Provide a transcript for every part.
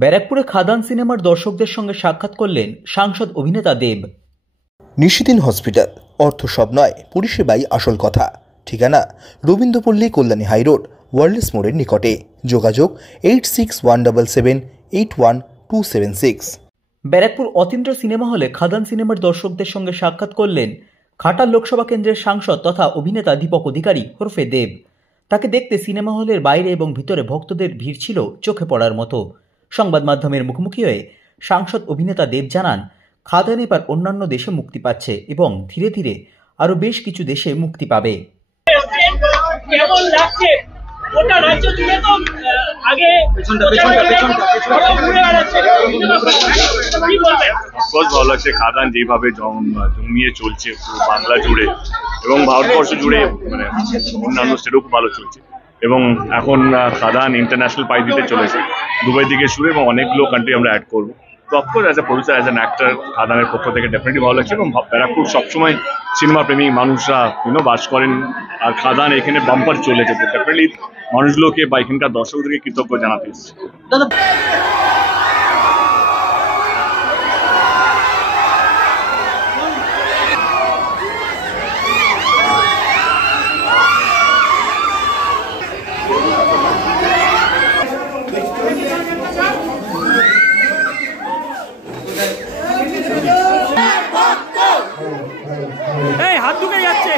ব্যারাকপুরে খাদান সিনেমার দর্শকদের সঙ্গে সাক্ষাৎ করলেন সাংসদ অভিনেতা দেব। নিশিদিন হসপিটাল, অর্থ সব নয়, পরিষেবাই আসল কথা। ঠিকানা রবীন্দ্রপল্লী, কল্যাণী হাইরোড, ওয়ার্ল্ডস মোড়ের নিকটে। যোগাযোগ 8617781276। ব্যারাকপুর অতীন্দ্র সিনেমা হলে খাদান সিনেমার দর্শকদের সঙ্গে সাক্ষাৎ করলেন ঘাটাল লোকসভা কেন্দ্রের সাংসদ তথা অভিনেতা দীপক অধিকারী ওরফে দেব। তাকে দেখতে সিনেমা হলের বাইরে এবং ভিতরে ভক্তদের ভিড় ছিল চোখে পড়ার মতো। সংবাদ মাধ্যমের মুখোমুখি হয়ে সাংসদ অভিনেতা দেব জানান, খাদান এবার অন্যান্য দেশে মুক্তি পাচ্ছে এবং ধীরে ধীরে আরো বেশ কিছু দেশে মুক্তি পাবে। কেমন লাগছে? গোটা রাজ্য জুড়ে তো আগে ভালো লাগছে। খাদান যেভাবে জমিয়ে চলছে পুরো বাংলা জুড়ে এবং ভারতবর্ষ জুড়ে, মানে অন্যান্য স্টেটও খুব ভালো চলছে এবং এখন খাদান ইন্টারন্যাশনাল পাই দিতে চলেছে দুবাই থেকে শুরু এবং অনেকগুলো কান্ট্রি আমরা অ্যাড করবো। তো of course as a producer, as an actor, খাদানের পক্ষ থেকে ডেফিনেটলি ভালো লাগছে এবং ব্যারাকপুর সবসময় সিনেমা প্রেমী মানুষরা বাস করেন আর খাদান এখানে বাম্পার চলেছে। তো ডেফিনেটলি মানুষগুলোকে বা এখানকার দর্শকদেরকে কৃতজ্ঞ জানাতে এসেছি। হাত ঢুকে যাচ্ছে।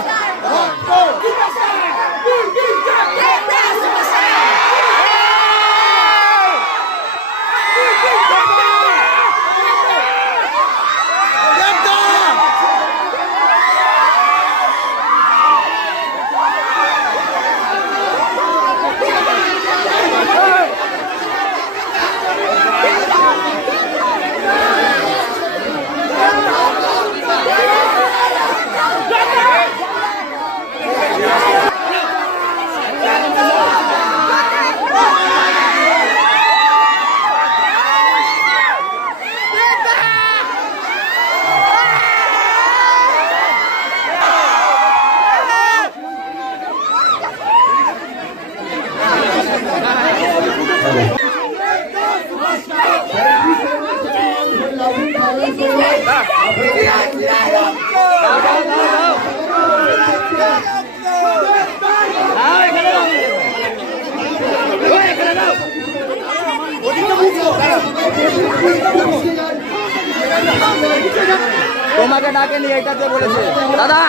তোমাকে ডাকে নিয়ে এটাতে বলেছে দাদা,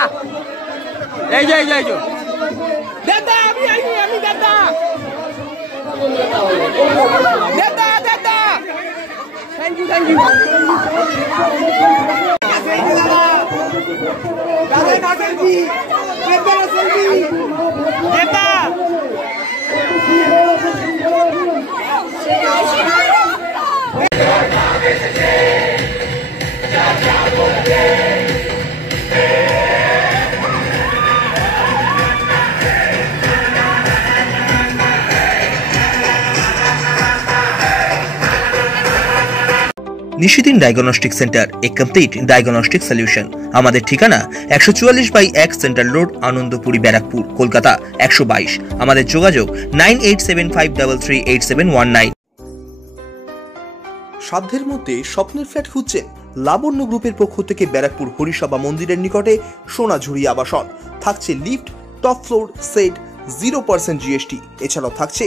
এই যে দাদা, আমি দাদা দাদা দাদা, থ্যাংক ইউ দাদা নিশিদিন ডায়াগনস্টিক সেন্টার, এ কমপ্লিট ডায়াগনস্টিক সলিউশন। আমাদের ঠিকানা 144/1 সেন্ট্রাল রোড, আনন্দপুরি, ব্যারাকপুর, কলকাতা 122। আমাদের যোগাযোগ 9875338719। সাধ্যের মধ্যে স্বপ্নের ফ্ল্যাট খুঁজছেন? লাবণ্য গ্রুপের পক্ষ থেকে ব্যারাকপুর হরিসভা মন্দিরের নিকটে সোনাঝুরি আবাসন। থাকছে lift, top floor, set, 0% GST। এছাড়াও থাকছে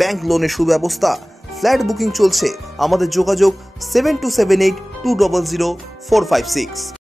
ব্যাংক লোনের সুব্যবস্থা। ফ্ল্যাট বুকিং চলছে। আমাদের যোগাযোগ 7278200456।